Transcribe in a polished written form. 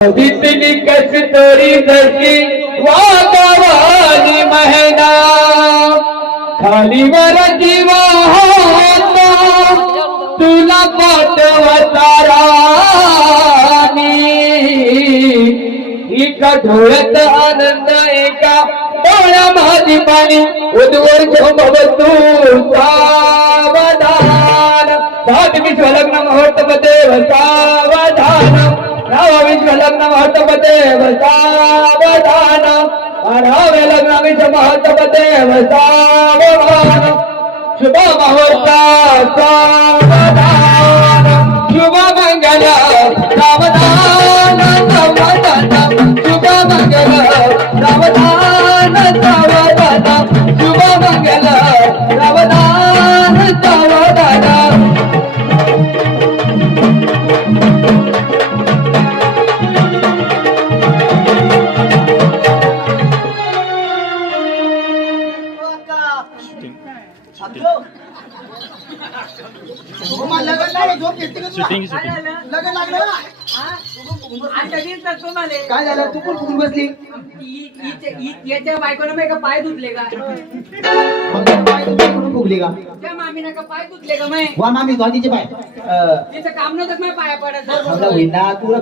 दिसली कशी तरी जशी वागावानी महिना खालीवर जीवा होता तुला पाठवतारानी एका ढोळ्यात आनंद एका डोळ्यामध्ये पाणी उद्वर झोंबवतो सावधान सात विश्वलग्न मुहूर्त देव सावधान नव विश्वलग्न मुहूर्त देव सावधान अठावे लग्न विश्व मुहूर्त देव सावधान शुभ मुहूर्त सावधान शुभ मंगल सावधान सावधान शुभ मंगल सावधान सावधान शुभ मंगल सावधान सावधान काय झालं तू पण कुठून बसली याच्या बायकोनं मग का पाय धुतले का पाय कुठून फुगली का त्या मामीनं का पाय धुतले का मग वा मामी धुवा तिचे पाय तिचं काम नव्हतं मग पाया पडायचं तुला